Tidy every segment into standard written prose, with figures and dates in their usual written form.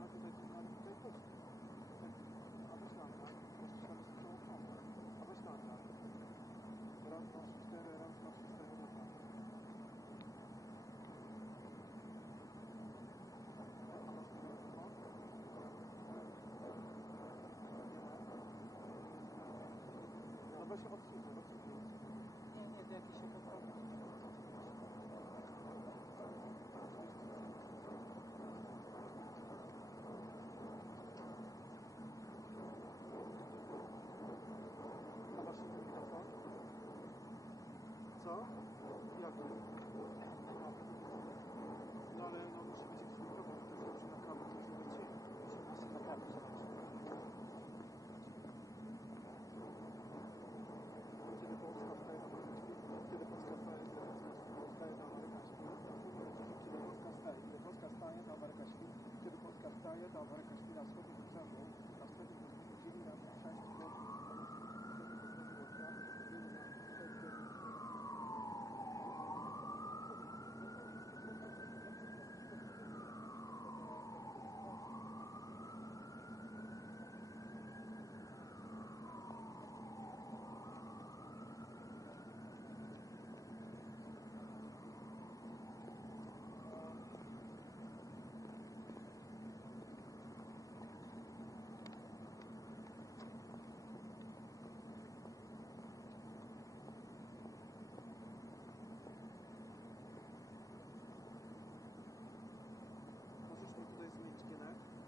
ale tutaj chodzi. A weź tam, tak? Jeszcze tam jest przełączone. A weź tam, tak? Raz, dwa, trzy, cztery, raz, dwa, trzy, cztery, raz, dwa. No weź odciszę. Nie, to jakiś się to robi. Co? Jak to? No ale no musi być eksplikował, bo to jest na kabel, to jest nawet cień. Musi na kabel działać. Kiedy Polska wstaje na Amerykański, kiedy Polska wstaje na Amerykański, kiedy Polska wstaje na Amerykański, kiedy Polska wstaje na Amerykański na wschodzie do celu, na wschodzie do dzieli na 6 godzin.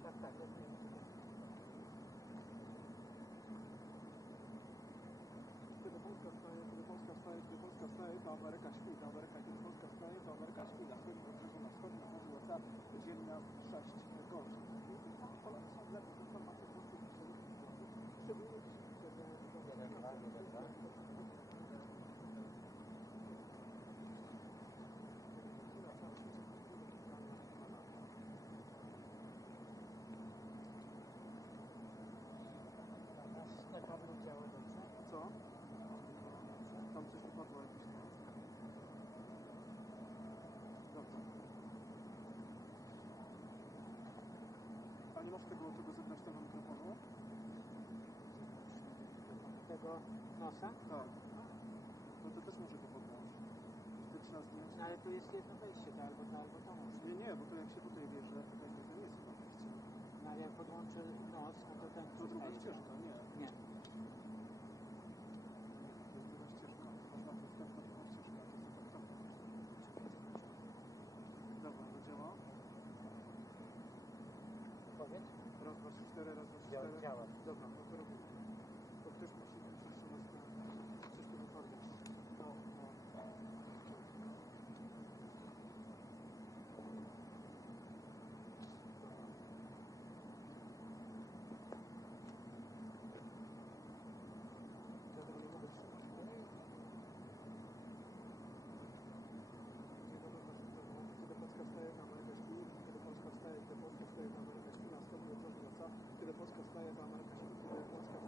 Tak, tak, ja wiem. Kiedy Polska wstaje, to Ameryka śpi, kiedy Polska wstaje, to Ameryka śpi, na wschodnim wybrzeżu, na wschodnim wybrzeżu USA, dzieli na 6 godzin. Polacy są lepiej, informacje po prostu szczególnie Na kablu działa dobrze? co? Tam coś wypadło jakieś. Dobrze. A nie ma z tego zewnętrznego mikrofonu? Tego nosa? Tak. No to też może go podłączyć. To trzeba zmienić. No ale tu jest jedno wejście, to albo to może. Nie, bo to jak się tutaj bierze, to nie jest chyba wejście. No ale jak podłączę nos, no to ten To druga ścieżka, nie. Nie. To jest druga ścieżka. Można wstępna druga ścieżka. Dobra, to działa? Powiedz? Raz, dwa, trzy, cztery, raz, dwa, trzy, cztery. Działa. Dobra, no to robimy. To ktoś musi wszystko wypadać. No. Kiedy Polska wstaje na Amerykański, kiedy Polska wstaje na Amerykański, na wschodnim wybrzeżu USA, kiedy Polska wstaje na Amerykański, kiedy Polska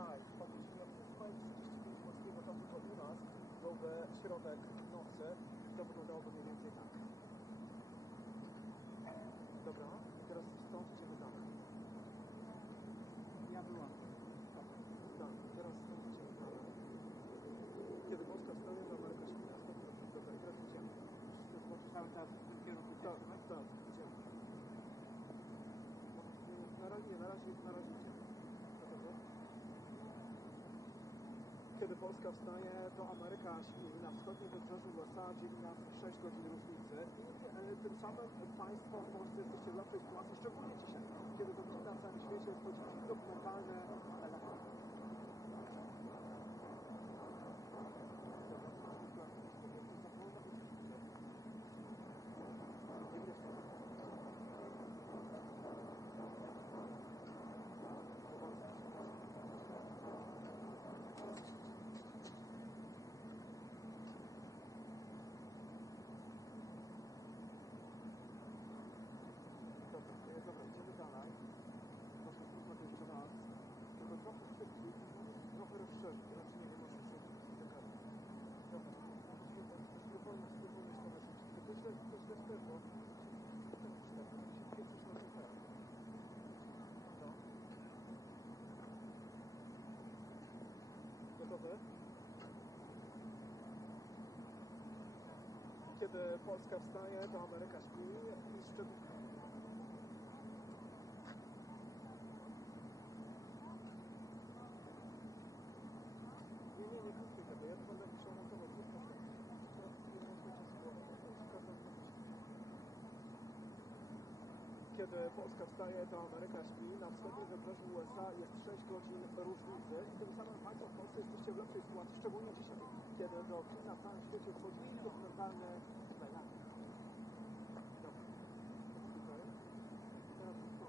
Night, podniesienia 35 polskiego czasu to u nas byłby środek nocy, to wyglądałoby mniej więcej tak. Dobra, i teraz stąd idziemy dalej. Ja byłam. Tak, teraz stąd idziemy dalej. Kiedy Polska wstanie, to Ameryka Świnia. Dobra, i teraz idziemy. Cały czas w tym kierunku. Tak, tak, idziemy. Na razie idziemy. Dobra. Kiedy Polska wstaje, to Ameryka śpi. Na wschodnim wybrzeżu USA dzieli nas 6 godzin różnicy. I tym samym Państwo w Polsce jesteście w lepszej sytuacji, szczególnie dzisiaj, kiedy do kina w całym świecie wchodzi dokumentalne elementy. Dobra, idziemy dalej. Proszę spróbować jeszcze raz. Tylko trochę szybciej, trochę rozszerzyć, raczej nie wiem, może się wygadać. Dobra, spróbujmy to źle wtedy. Gotowy? Kiedy Polska wstaje, to Ameryka śpi i szczególnie. Nie krótkie tego, ja to będę musiał montować. Kiedy Polska wstaje, to Ameryka śpi. Na wschodnim wybrzeżu USA jest 6 godzin różnicy i tym samym Państwo w Polsce jesteście w lepszej sytuacji, szczególnie dzisiaj, kiedy do kin na całym świecie wchodzi dokumentalny relacje. Dobra. Tutaj. Teraz to.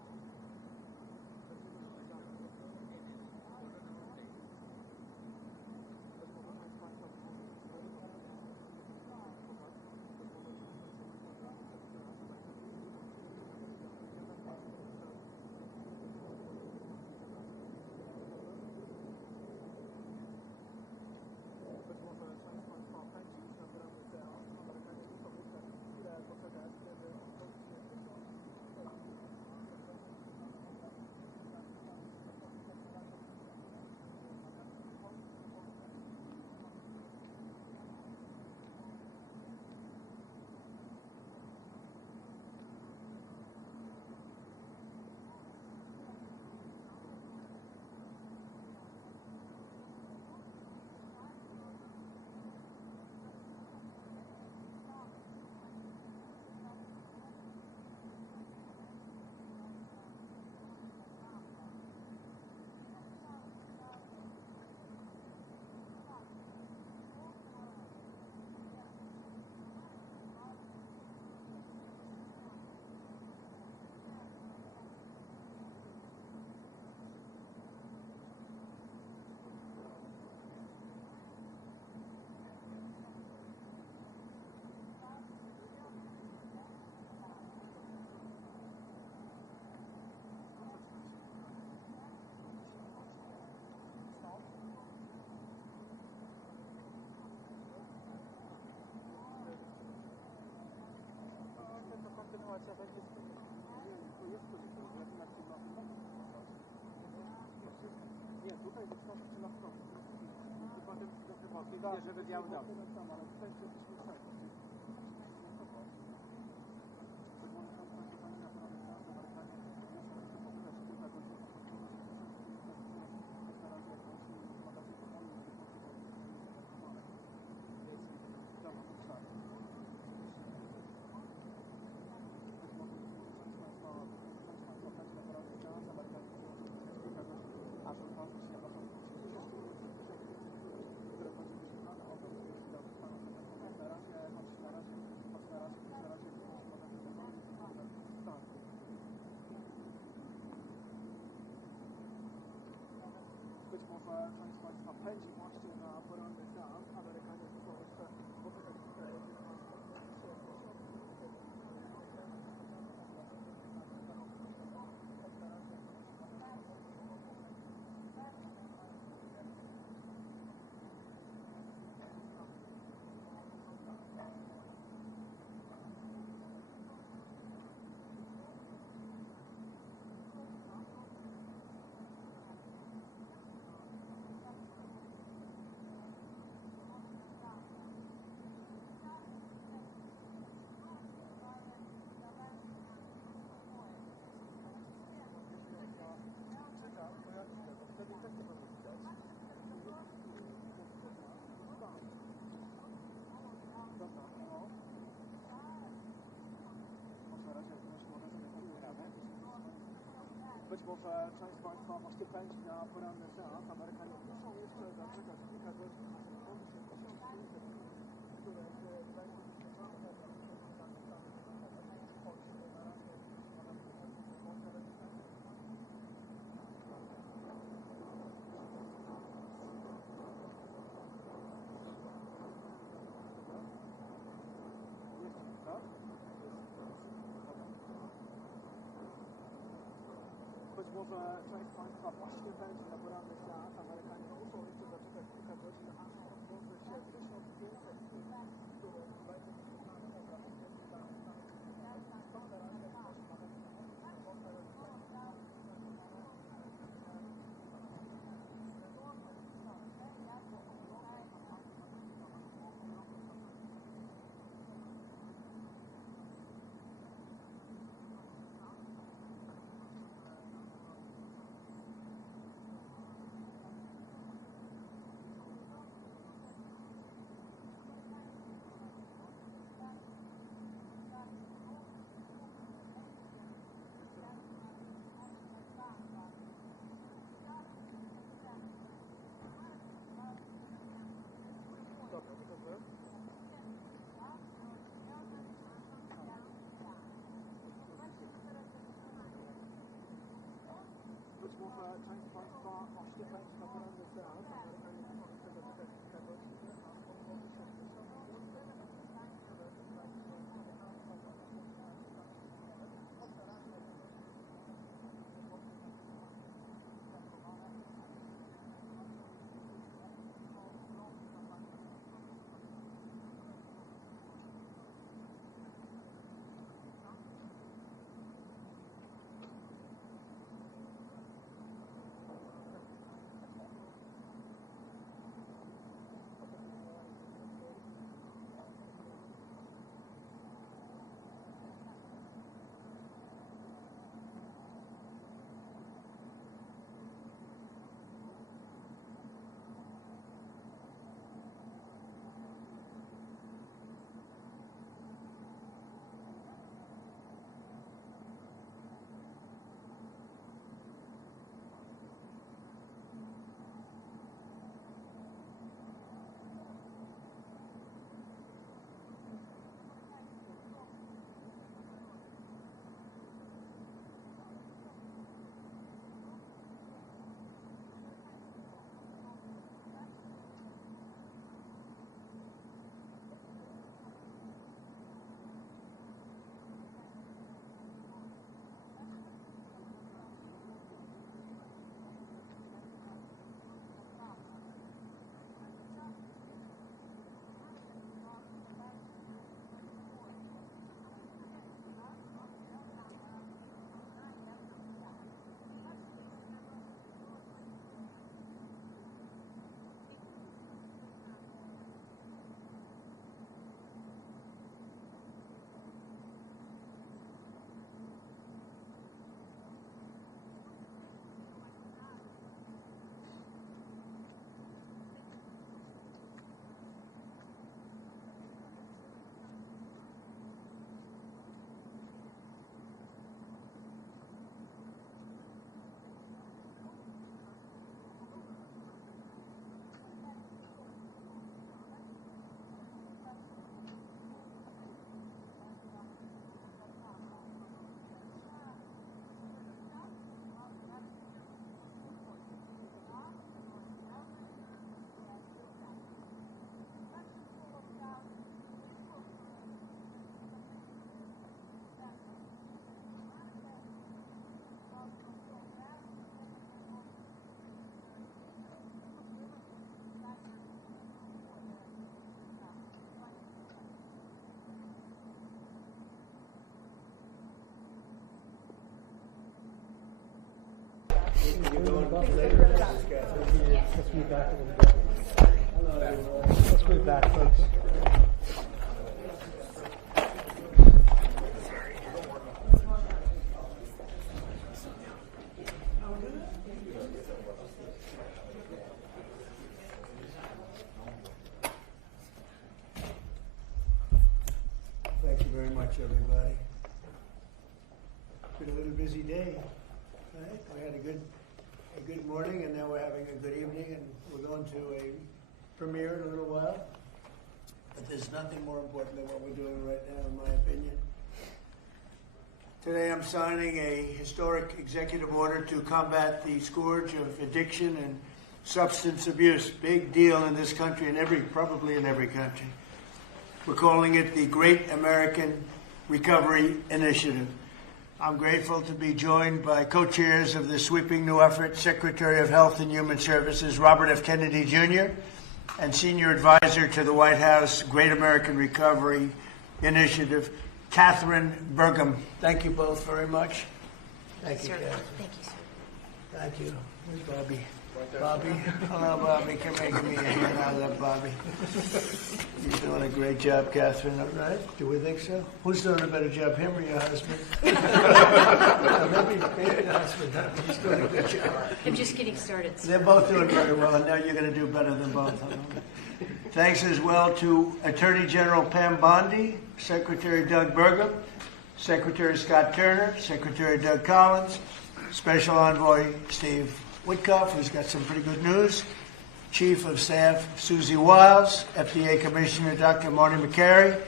Kontynuacja będzie z tym. To jest to, nie, tutaj wystarczy na wprost. I potem do chyba, żeby biał dał. Ale tutaj jesteśmy wszędzie. Być może część z Państwa pędzi właśnie na poranny seans. Amerykanie muszą jeszcze poczekać tutaj. Być może część z Państwa właśnie pędzi na poranny seans. Amerykanie muszą jeszcze zaczekać kilka godzin, aż otworzy się 1500 dni, które będzie wyświetlane choć na razie być może część z Państwa właśnie będzie na poranny seans. Amerykanie muszą jeszcze zaczekać kilka godzin, aż otworzy się 1500 dni, które będzie wyświetlane obraz. Być może część z Państwa właśnie będzie na poranny seans. Amerykanie muszą jeszcze zaczekać kilka godzin, aż otworzy się Let's move back a little bit. Let's move back, folks. Thank you very much, everybody. Been a little busy day. Right? We had a good morning, and now we're having a good evening, and we're going to a premiere in a little while. But there's nothing more important than what we're doing right now, in my opinion. Today I'm signing a historic executive order to combat the scourge of addiction and substance abuse. Big deal in this country and probably in every country. We're calling it the Great American Recovery Initiative. I'm grateful to be joined by co-chairs of this sweeping new effort, Secretary of Health and Human Services Robert F. Kennedy Jr. and Senior Advisor to the White House Great American Recovery Initiative, Katherine Burgum. Thank you both very much. Thank you, Katherine. Thank you, sir. Thank you. Where's Bobby? Bobby? Hello, Bobby. Come here, give me a hand. I love Bobby. You're doing a great job, Katherine. All right? Do we think so? Who's doing a better job, him or your husband? Maybe your husband. He's doing a good job. I'm just getting started, sir. They're both doing very well, and now you're going to do better than both of them. Thanks as well to Attorney General Pam Bondi, Secretary Doug Burgum, Secretary Scott Turner, Secretary Doug Collins, Special Envoy Steve Witkoff, who's got some pretty good news, Chief of Staff Susie Wiles, FDA Commissioner Dr. Marty McCary,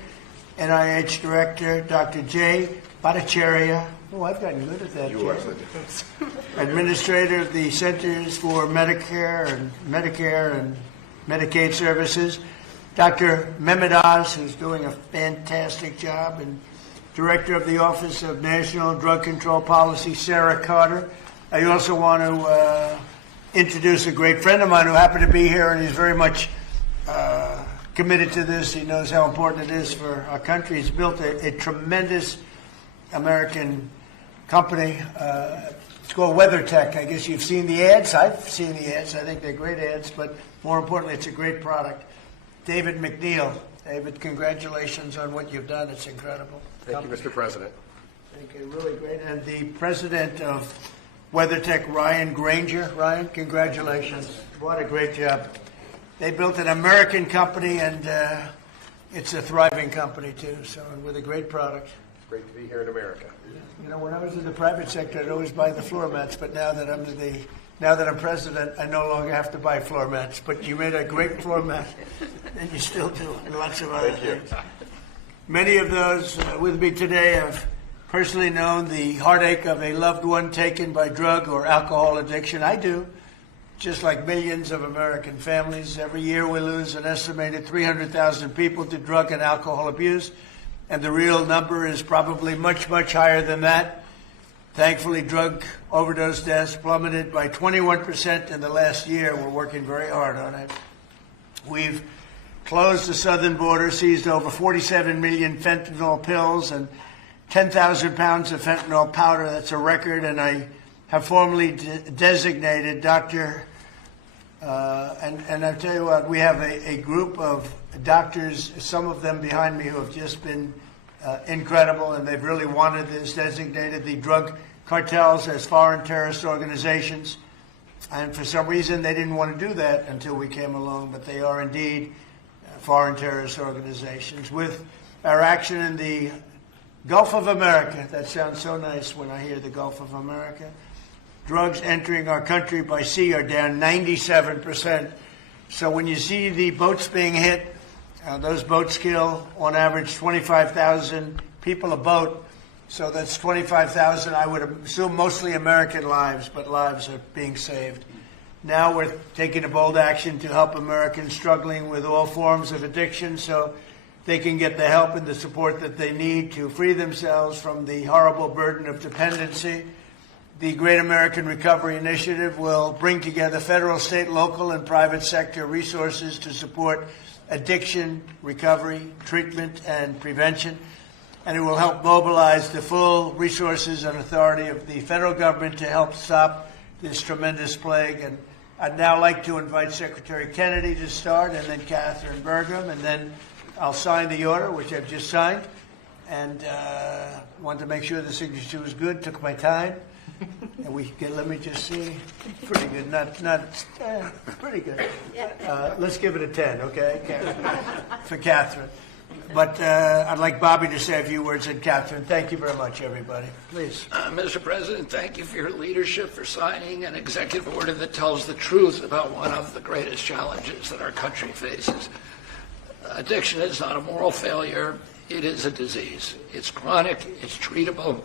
NIH Director Dr. Jay Bhattacharya. Oh, I've gotten good at that, Jay. Administrator of the Centers for Medicare and Medicaid Services, Dr. Mehmet Oz, who's doing a fantastic job, and Director of the Office of National Drug Control Policy, Sarah Carter. I also want to introduce a great friend of mine who happened to be here, and he's very much committed to this. He knows how important it is for our country. He's built a tremendous American company. It's called WeatherTech. I guess you've seen the ads. I've seen the ads. I think they're great ads, but more importantly, it's a great product. David McNeil. David, congratulations on what you've done. It's incredible. Thank you, Mr. President. Thank you. Really great. And the president of WeatherTech, Ryan Granger. Ryan, congratulations. What a great job. They built an American company, and it's a thriving company, too, so with a great product. It's great to be here in America. You know, when I was in the private sector, I'd always buy the floor mats, but now that I'm president, I no longer have to buy floor mats. But you made a great floor mat, and you still do, and lots of other things. Many of those with me today have personally known the heartache of a loved one taken by drug or alcohol addiction. I do. Just like millions of American families, every year we lose an estimated 300,000 people to drug and alcohol abuse, and the real number is probably much, much higher than that. Thankfully, drug overdose deaths plummeted by 21% in the last year. We're working very hard on it. We've closed the southern border, seized over 47 million fentanyl pills and 10,000 pounds of fentanyl powder. That's a record, and I have formally designated Dr. And I'll tell you what, we have a group of doctors, some of them behind me, who have just been incredible, and they've really wanted this, designated the drug cartels as foreign terrorist organizations. And for some reason, they didn't want to do that until we came along, but they are indeed foreign terrorist organizations. With our action in the Gulf of America, that sounds so nice when I hear the Gulf of America. Drugs entering our country by sea are down 97%. So when you see the boats being hit, those boats kill on average 25,000 people a boat. So that's 25,000, I would assume mostly American lives, but lives are being saved. Now we're taking a bold action to help Americans struggling with all forms of addiction so they can get the help and the support that they need to free themselves from the horrible burden of dependency. The Great American Recovery Initiative will bring together federal, state, local, and private sector resources to support addiction, recovery, treatment, and prevention. And it will help mobilize the full resources and authority of the federal government to help stop this tremendous plague. And I'd now like to invite Secretary Kennedy to start, and then Katherine Burgum, and then I'll sign the order, which I've just signed, and wanted to make sure the signature was good. Took my time, and let me just see. Pretty good, pretty good. Let's give it a 10, okay, for Katherine. But I'd like Bobby to say a few words, and Katherine. Thank you very much, everybody. Please. Mr. President, thank you for your leadership, for signing an executive order that tells the truth about one of the greatest challenges that our country faces. Addiction is not a moral failure. It is a disease. It's chronic. It's treatable.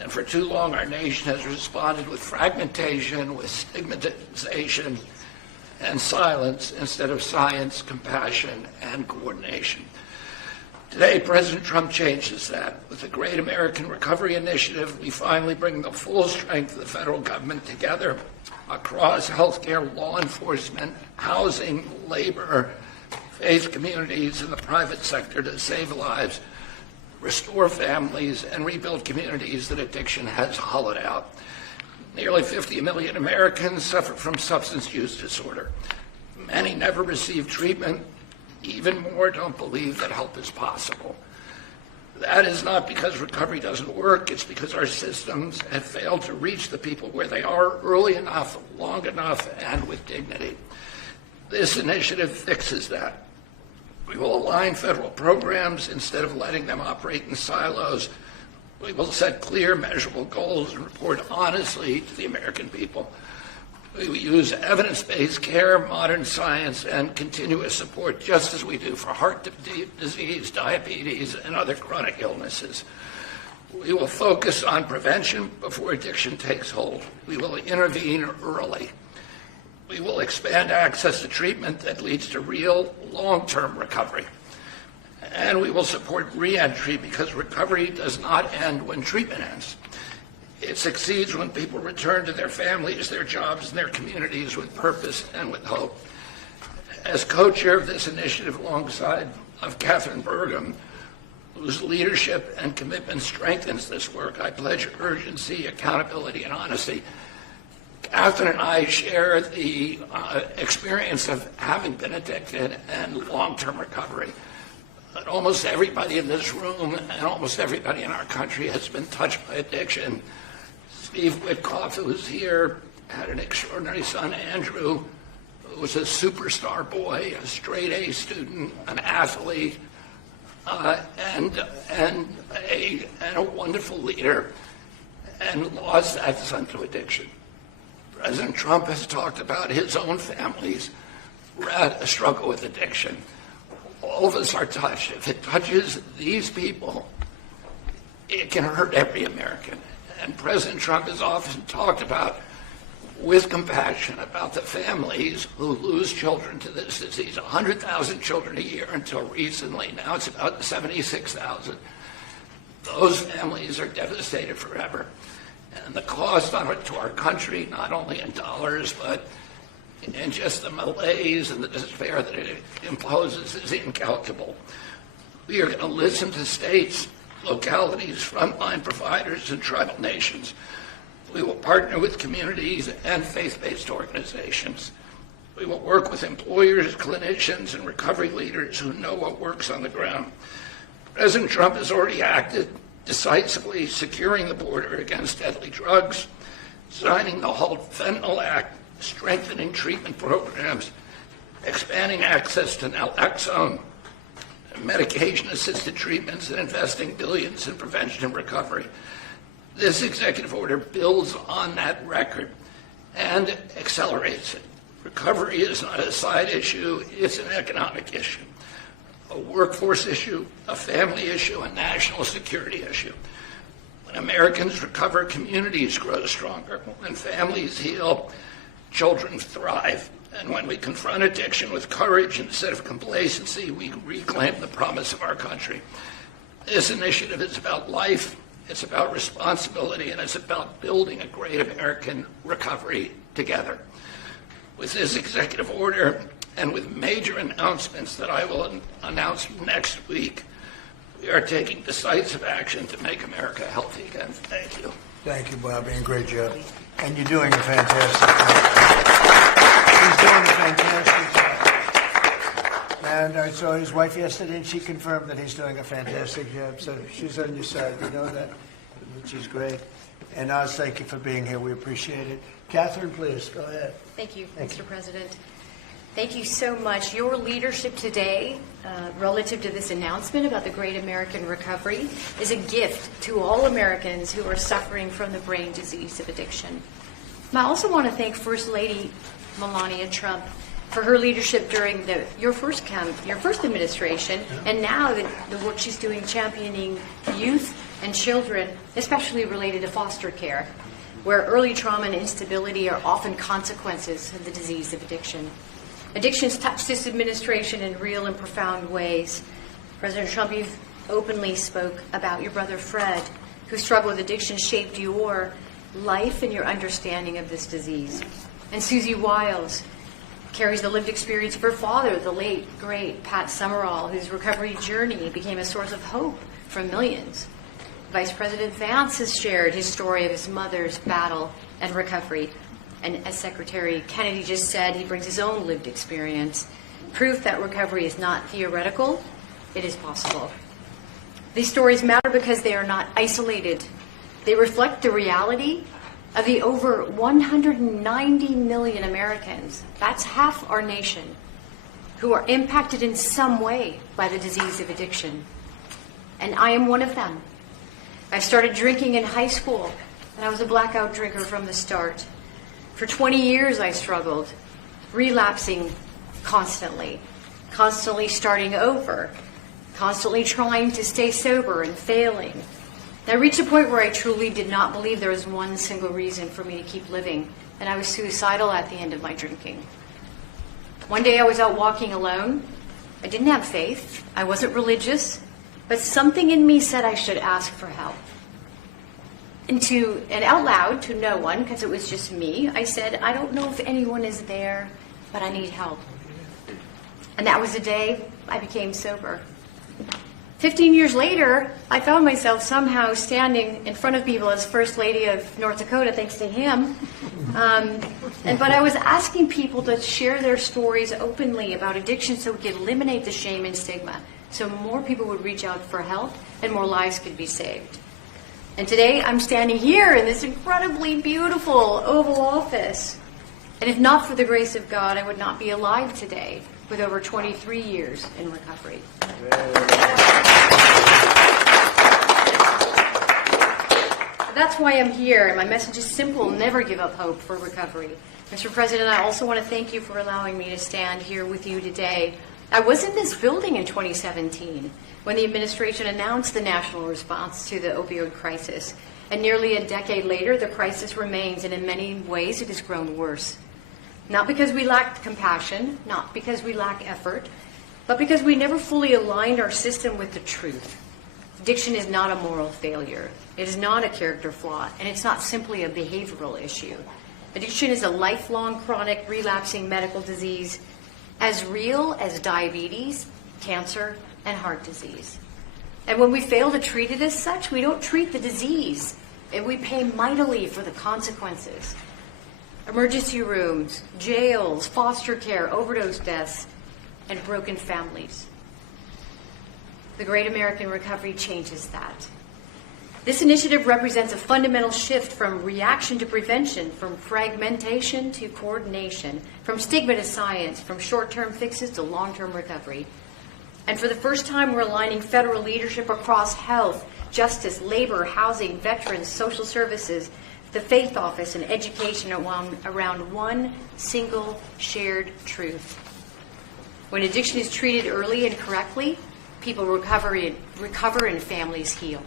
And for too long, our nation has responded with fragmentation, with stigmatization, and silence instead of science, compassion, and coordination. Today, President Trump changes that. With the Great American Recovery Initiative, we finally bring the full strength of the federal government together across healthcare, law enforcement, housing, labor, faith communities, and the private sector to save lives, restore families, and rebuild communities that addiction has hollowed out. Nearly 50 million Americans suffer from substance use disorder. Many never receive treatment. Even more don't believe that help is possible. That is not because recovery doesn't work. It's because our systems have failed to reach the people where they are early enough, long enough, and with dignity. This initiative fixes that. We will align federal programs instead of letting them operate in silos. We will set clear, measurable goals and report honestly to the American people. We will use evidence-based care, modern science, and continuous support, just as we do for heart disease, diabetes, and other chronic illnesses. We will focus on prevention before addiction takes hold. We will intervene early. We will expand access to treatment that leads to real, long-term recovery. And we will support reentry because recovery does not end when treatment ends. It succeeds when people return to their families, their jobs, and their communities with purpose and with hope. As co-chair of this initiative alongside of Katherine Burgum, whose leadership and commitment strengthens this work, I pledge urgency, accountability, and honesty. Katherine and I share the experience of having been addicted and long-term recovery. But almost everybody in this room and almost everybody in our country has been touched by addiction. Steve Witkoff, who was here, had an extraordinary son, Andrew, who was a superstar boy, a straight-A student, an athlete, and a wonderful leader, and lost that son to addiction. President Trump has talked about his own families who had a struggle with addiction. All of us are touched. If it touches these people, it can hurt every American. And President Trump has often talked about, with compassion, about the families who lose children to this disease. 100,000 children a year until recently. Now it's about 76,000. Those families are devastated forever. And the cost to our country, not only in dollars, but in just the malaise and the despair that it imposes, is incalculable. We are going to listen to states, localities, frontline providers, and tribal nations. We will partner with communities and faith-based organizations. We will work with employers, clinicians, and recovery leaders who know what works on the ground. President Trump has already acted decisively, securing the border against deadly drugs, signing the Halt Fentanyl Act, strengthening treatment programs, expanding access to naloxone, medication-assisted treatments, and investing billions in prevention and recovery. This executive order builds on that record and accelerates it. Recovery is not a side issue, it's an economic issue, a workforce issue, a family issue, a national security issue. When Americans recover, communities grow stronger. When families heal, children thrive. And when we confront addiction with courage instead of complacency, we reclaim the promise of our country. This initiative is about life, it's about responsibility, and it's about building a great American recovery together. With this executive order and with major announcements that I will announce next week, we are taking decisive action to make America healthy again. Thank you. Thank you, Bobby, and great job. And you're doing a fantastic job. He's doing a fantastic job. And I saw his wife yesterday, and she confirmed that he's doing a fantastic job. So she's on your side, you know that, which is great. And Oz, thank you for being here. We appreciate it. Katherine, please, go ahead. Thank you, Mr. President. Thank you so much. Your leadership today, relative to this announcement about the Great American Recovery, is a gift to all Americans who are suffering from the brain disease of addiction. And I also want to thank First Lady Melania Trump for her leadership during your first administration, and now the work she's doing championing youth and children, especially related to foster care, where early trauma and instability are often consequences of the disease of addiction. Addictions touch this administration in real and profound ways. President Trump, you've openly spoke about your brother Fred, who struggled with addiction, shaped your life and your understanding of this disease. And Susie Wiles carries the lived experience of her father, the late, great Pat Summerall, whose recovery journey became a source of hope for millions. Vice President Vance has shared his story of his mother's battle and recovery. And as Secretary Kennedy just said, he brings his own lived experience, proof that recovery is not theoretical, it is possible. These stories matter because they are not isolated. They reflect the reality of the over 190 million Americans, that's half our nation, who are impacted in some way by the disease of addiction. And I am one of them. I started drinking in high school, and I was a blackout drinker from the start. For 20 years I struggled, relapsing constantly starting over, constantly trying to stay sober and failing. I reached a point where I truly did not believe there was one single reason for me to keep living, and I was suicidal at the end of my drinking. One day I was out walking alone. I didn't have faith. I wasn't religious, but something in me said I should ask for help. And out loud to no one, because it was just me, I said, I don't know if anyone is there, but I need help. And that was the day I became sober. 15 years later, I found myself somehow standing in front of people as First Lady of North Dakota, thanks to him. But I was asking people to share their stories openly about addiction so we could eliminate the shame and stigma, so more people would reach out for help and more lives could be saved. And today I'm standing here in this incredibly beautiful Oval Office. And if not for the grace of God, I would not be alive today with over 23 years in recovery. That's why I'm here, and my message is simple: never give up hope for recovery. Mr. President, I also want to thank you for allowing me to stand here with you today. I was in this building in 2017 when the administration announced the national response to the opioid crisis. And nearly a decade later, the crisis remains, and in many ways it has grown worse. Not because we lacked compassion, not because we lack effort, but because we never fully aligned our system with the truth. Addiction is not a moral failure. It is not a character flaw, and it's not simply a behavioral issue. Addiction is a lifelong, chronic, relapsing medical disease as real as diabetes, cancer, and heart disease. And when we fail to treat it as such, we don't treat the disease, and we pay mightily for the consequences. Emergency rooms, jails, foster care, overdose deaths, and broken families. The Great American Recovery changes that. This initiative represents a fundamental shift from reaction to prevention, from fragmentation to coordination, from stigma to science, from short-term fixes to long-term recovery. And for the first time, we're aligning federal leadership across health, justice, labor, housing, veterans, social services, the faith office, and education around one single shared truth. When addiction is treated early and correctly, people recover and families heal.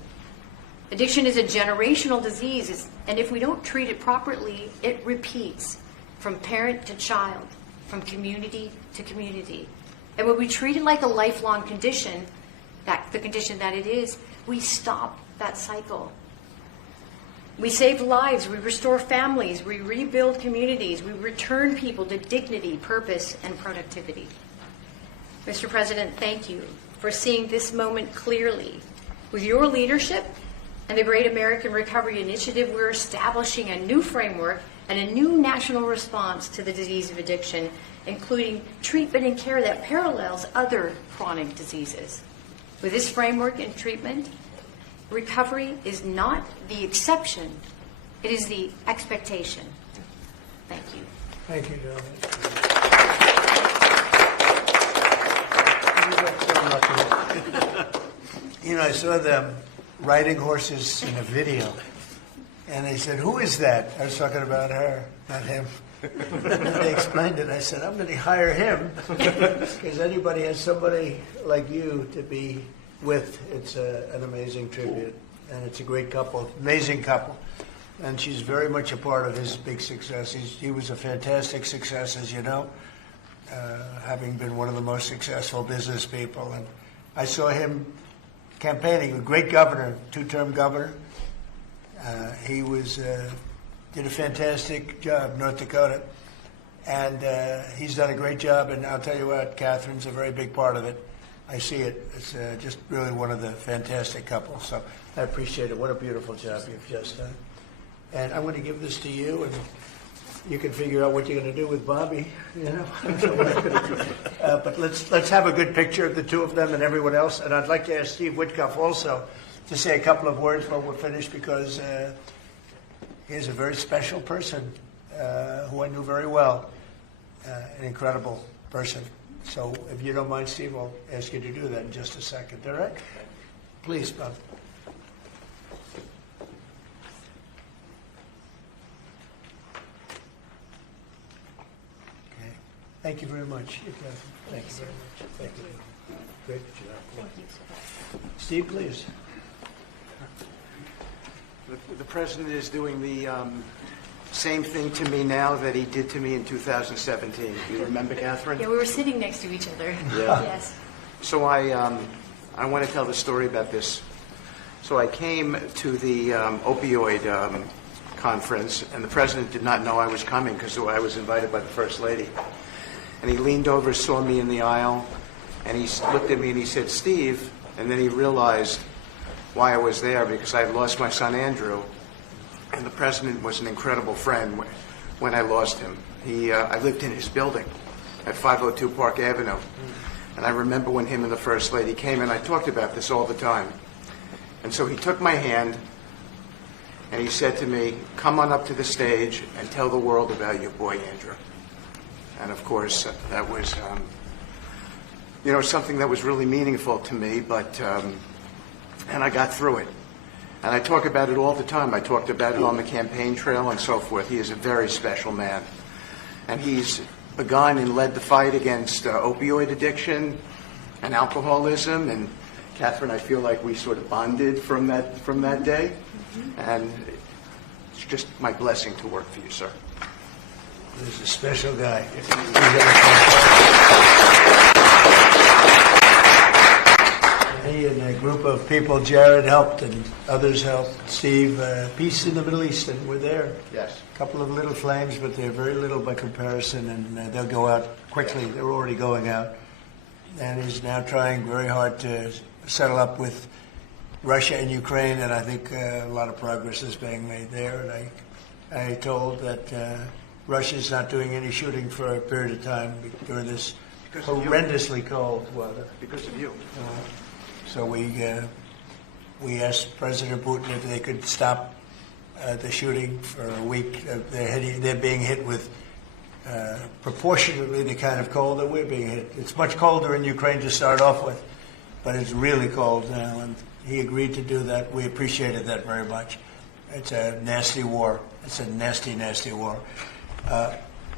Addiction is a generational disease, and if we don't treat it properly, it repeats from parent to child, from community to community. And when we treat it like a lifelong condition, the condition that it is, we stop that cycle. We save lives, we restore families, we rebuild communities, we return people to dignity, purpose, and productivity. Mr. President, thank you for seeing this moment clearly. With your leadership and the Great American Recovery Initiative, we're establishing a new framework and a new national response to the disease of addiction, including treatment and care that parallels other chronic diseases. With this framework and treatment, recovery is not the exception, it is the expectation. Thank you. Thank you, Karoline. You know, I saw them riding horses in a video, and they said, "Who is that?" I was talking about her, not him. And they explained it. I said, "I'm going to hire him because anybody has somebody like you to be with. It's an amazing tribute, and it's a great couple, amazing couple." And she's very much a part of his big success. He was a fantastic success, as you know, having been one of the most successful business people. And I saw him campaigning, a great governor, two-term governor. He did a fantastic job, North Dakota. And he's done a great job. And I'll tell you what, Katherine's a very big part of it. I see it. It's just really one of the fantastic couples. So I appreciate it. What a beautiful job you've just done. And I'm going to give this to you, and you can figure out what you're going to do with Bobby, you know. But let's have a good picture of the two of them and everyone else. And I'd like to ask Steve Whitcuff also to say a couple of words while we're finished, because he's a very special person who I knew very well, an incredible person. So if you don't mind, Steve, I'll ask you to do that in just a second. All right? Please, Bob. Thank you very much. Thank you very much. Thank you. Great job. Steve, please. The president is doing the same thing to me now that he did to me in 2017. Do you remember, Katherine? Yeah, we were sitting next to each other. Yeah. Yes. So I want to tell the story about this. So I came to the opioid conference, and the president did not know I was coming because I was invited by the First Lady. And he leaned over, saw me in the aisle, and he looked at me and he said, "Steve," and then he realized why I was there, because I had lost my son Andrew, and the president was an incredible friend when I lost him. I lived in his building at 502 Park Avenue, and I remember when him and the First Lady came, and I talked about this all the time. And so he took my hand, and he said to me, "Come on up to the stage and tell the world about your boy Andrew." And of course, that was, something that was really meaningful to me, and I got through it. And I talk about it all the time. I talked about it on the campaign trail and so forth. He is a very special man. And he's begun and led the fight against opioid addiction and alcoholism. And Katherine, I feel like we sort of bonded from that day. And it's just my blessing to work for you, sir. He's a special guy. He and a group of people, Jared helped and others helped. Steve, Peace in the Middle East, and we're there. Yes. A couple of little flames, but they're very little by comparison, and they'll go out quickly. They're already going out. And he's now trying very hard to settle up with Russia and Ukraine, and I think a lot of progress is being made there. And I told that Russia's not doing any shooting for a period of time during this horrendously cold weather. Because of you. So we asked President Putin if they could stop the shooting for a week. They're being hit with proportionately the kind of cold that we're being hit. It's much colder in Ukraine to start off with, but it's really cold now, and he agreed to do that. We appreciated that very much. It's a nasty war. It's a nasty, nasty war.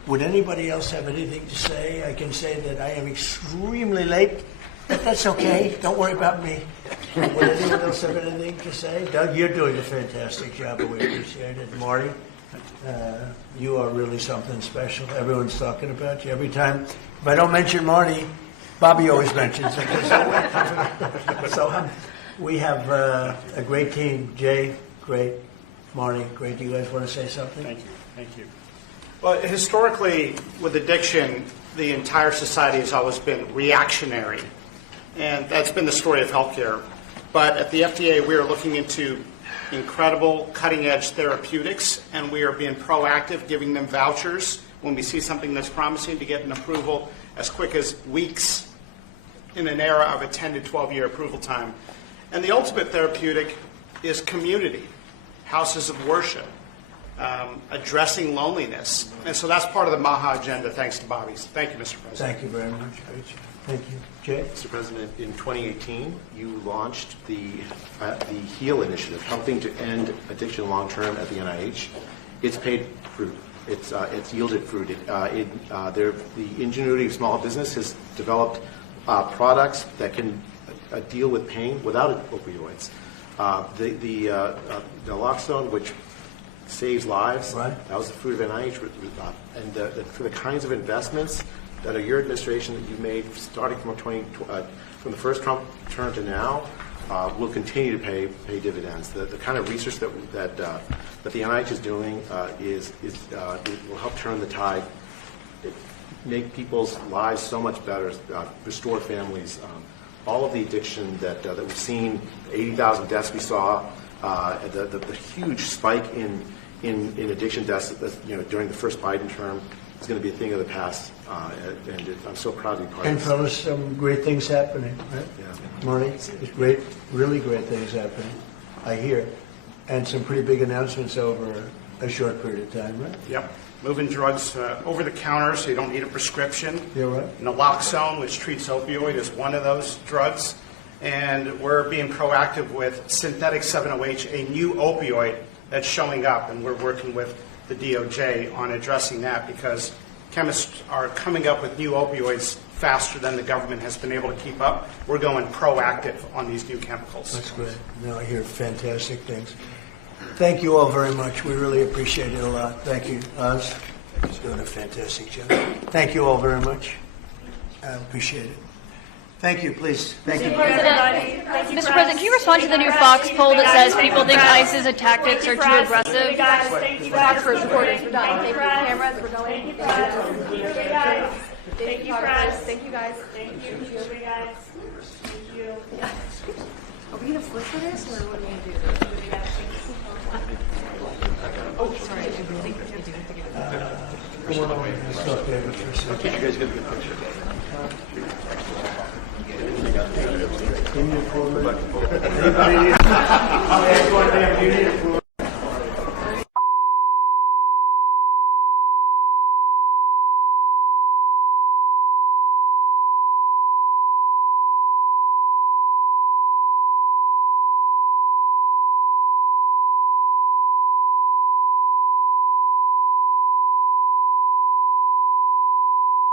Would anybody else have anything to say? I can say that I am extremely late, but that's okay. Don't worry about me. Would anyone else have anything to say? Doug, you're doing a fantastic job, and we appreciate it. Marty, you are really something special. Everyone's talking about you. Every time, if I don't mention Marty, Bobby always mentions it. So we have a great team. Jay, great. Marty, great. Do you guys want to say something? Thank you. Thank you. Well, historically, with addiction, the entire society has always been reactionary, and that's been the story of healthcare. But at the FDA, we are looking into incredible cutting-edge therapeutics, and we are being proactive, giving them vouchers when we see something that's promising to get an approval as quick as weeks in an era of a 10 to 12-year approval time. And the ultimate therapeutic is community, houses of worship, addressing loneliness. And so that's part of the MAHA agenda, thanks to Bobby's. Thank you, Mr. President. Thank you very much. Great job. Thank you. Jay? Mr. President, in 2018, you launched the HEAL initiative, helping to end addiction long-term at the NIH. It's paid fruit. It's yielded fruit. The ingenuity of small business has developed products that can deal with pain without opioids. The naloxone, which saves lives, right. That was the fruit of NIH. And for the kinds of investments that are your administration that you made, starting from the first Trump term to now, will continue to pay dividends. The kind of research that the NIH is doing will help turn the tide, make people's lives so much better, restore families. All of the addiction that we've seen, 80,000 deaths we saw, the huge spike in addiction deaths during the first Biden term is going to be a thing of the past, and I'm so proud to be part of And this. fellas, some great things happening, right? Yeah. Marty, there's really great things happening, I hear, and some pretty big announcements over a short period of time, right? Yep. Moving drugs over the counter so you don't need a prescription. Yeah, right. Naloxone, which treats opioid, is one of those drugs. And we're being proactive with synthetic 7-OH, a new opioid that's showing up. And we're working with the DOJ on addressing that because chemists are coming up with new opioids faster than the government has been able to keep up. We're going proactive on these new chemicals. That's great. No, I hear fantastic things. Thank you all very much. We really appreciate it a lot. Thank you, Oz. He's doing a fantastic job. Thank you all very much. I appreciate it. Thank you, please. Thank you. Mr. President, can you respond to the new Fox poll that says people think ICE's tactics are too aggressive? Photographers, reporters, we're done. Thank you, cameras, we're going. Thank you, press. Thank you, guys. Thank you, guys. Thank you. Are we going to flip for this, or what are we going to do? Oh, sorry. Come on over. Let's talk David for a second. You guys get a good picture. Give me a full minute. Anybody need